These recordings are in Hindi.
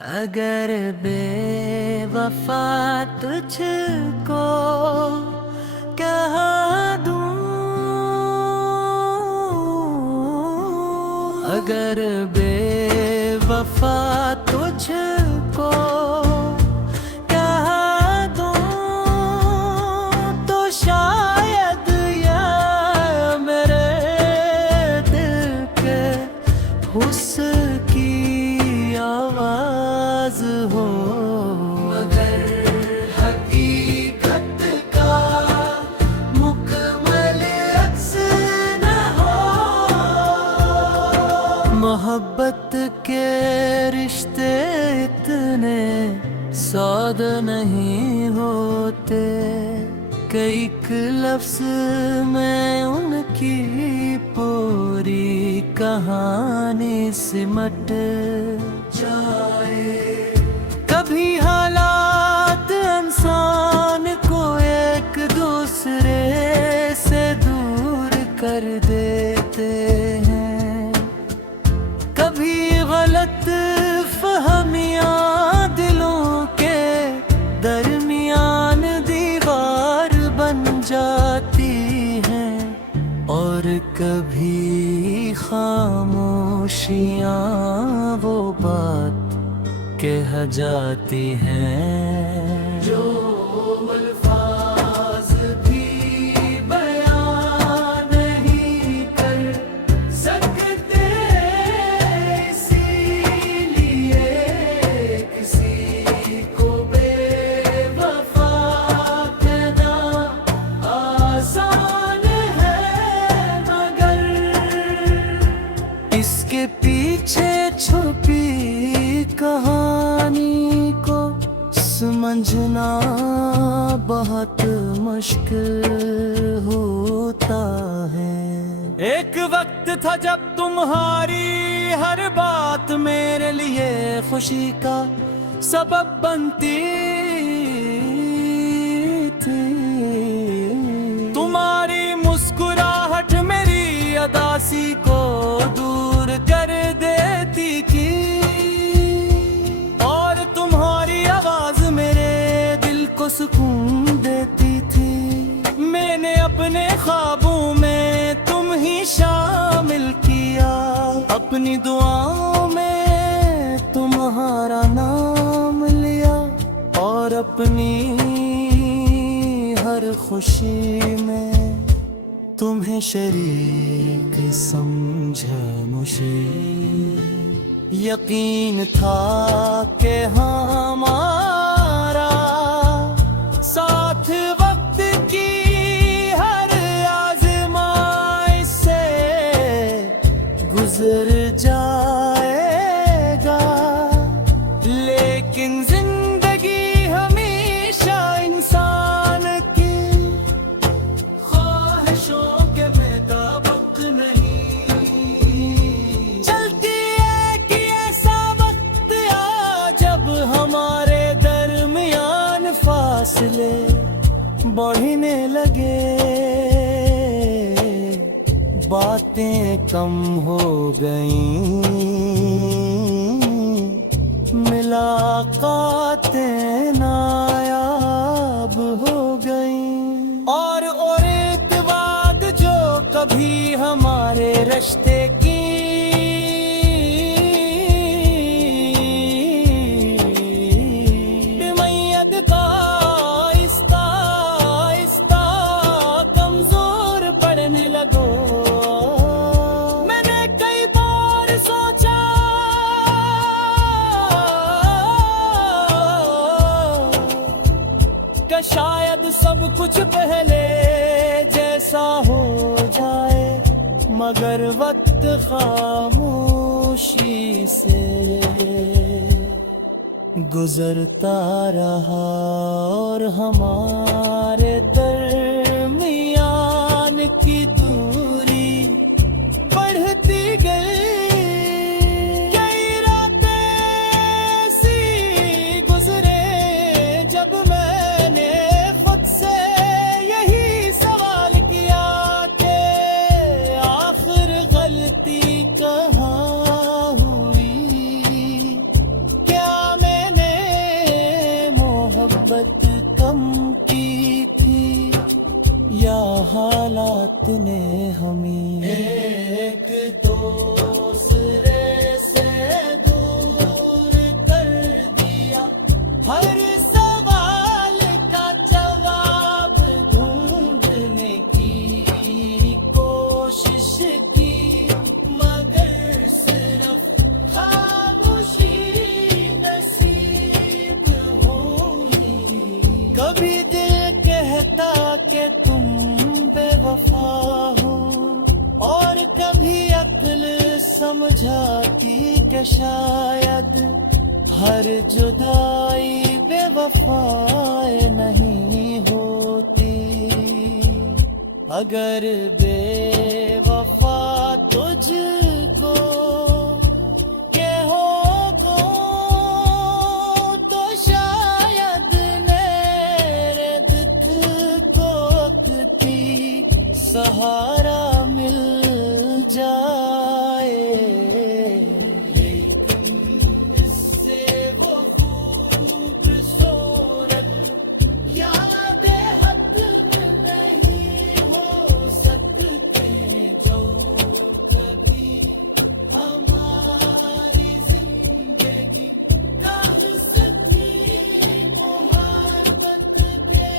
अगर बेवफा तुझको कह दूं, अगर बेवफा तुझको कह दूं, तो शायद ये मेरे दिल के उसकी आवाज हो, मगर हकीकत का मुकम्मल अक्स न हो। मोहब्बत के रिश्ते इतने सौदा नहीं होते, कई लफ्ज में उनकी पूरी कहानी सिमट जाए। कभी हालात इंसान को एक दूसरे से दूर कर देते हैं, कभी गलत फहमियां दिलों के दरमियान दीवार बन जाती हैं, और कभी खामोशियां वो बात कह जाती हैं जो अल्फाज भी बयां नहीं कर सकते। इसीलिए किसी को बेवफा कहना आसान है, मगर इसके पीछे छुपी कहानी को समझना बहुत मुश्किल होता है। एक वक्त था जब तुम्हारी हर बात मेरे लिए खुशी का सबब बनती थी, तुम्हारी मुस्कुराहट मेरी उदासी को दूर कर देती थी, सुकून देती थी। मैंने अपने ख्वाबों में तुम ही शामिल किया, अपनी दुआओं में तुम्हारा नाम लिया, और अपनी हर खुशी में तुम्हें शरीक समझा। मुझे यकीन था कि हमारा साथ वक्त की हर आज़माइश से गुजर जाएगा, लेकिन जिंदगी हमेशा इंसान की ख्वाहिशों के मुताबिक नहीं चलती है, कि ऐसा वक्त आ जब हमारे दरमियान फासले बढ़ने लगे, बातें कम हो गईं, मुलाकातें नायाब हो गईं, और एक बात जो कभी हमारे रिश्ते की शायद सब कुछ पहले जैसा हो जाए, मगर वक्त खामोशी से गुजरता रहा, और हमारे दरमियान की दूरी बढ़ती गई। कई रातें ऐसी गुजरे जब मैंने खुद से यही सवाल किया कि आखिर गलती कहाँ हुई, क्या हालात ने हमें एक दूसरे से दूर कर दिया। हर सवाल का जवाब ढूंढने की कोशिश की, मगर सिर्फ खामोशी नसीब हुई। कभी दिल कहता कि तुम बेवफा हो, और कभी अक्ल समझाती कि शायद हर जुदाई बेवफाई नहीं होती। अगर बेवफा तुझको के हो तो शायद मेरे दुख को वक्ती सहारा मिल जाए। लेकिन इससे वो खूबसूरत यादें हद में नहीं हो सकते जो कभी हमारी जिंदगी का हिस्सा थी मोहब्बत के।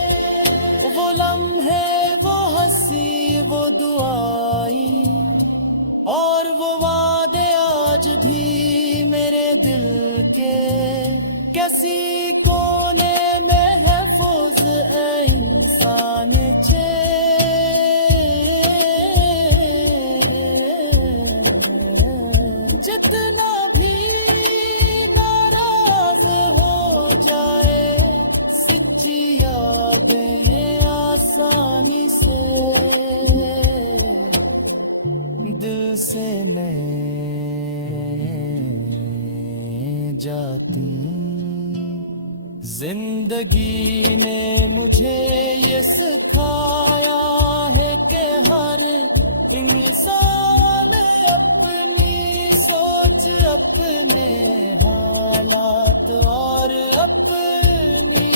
वो लम्हे, वो हंसी, वो दुआई और वो वादे आज भी मेरे दिल के किसी कोने में है फौज इंसान छे। जितना भी नाराज हो जाए, सच्ची यादें आसानी से दिल से नहीं जाती। जिंदगी ने मुझे ये सिखाया है कि हर इंसान अपनी सोच, अपने हालात और अपनी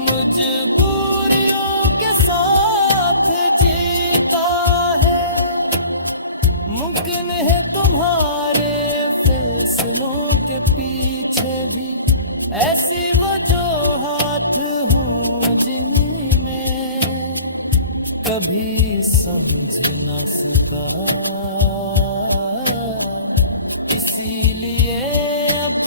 मजबूरियों के साथ जीता है। मुमकिन है तुम्हारे फैसलों के पीछे भी ऐसी वजूहात हों जिनमें कभी समझ न सका। इसीलिए अब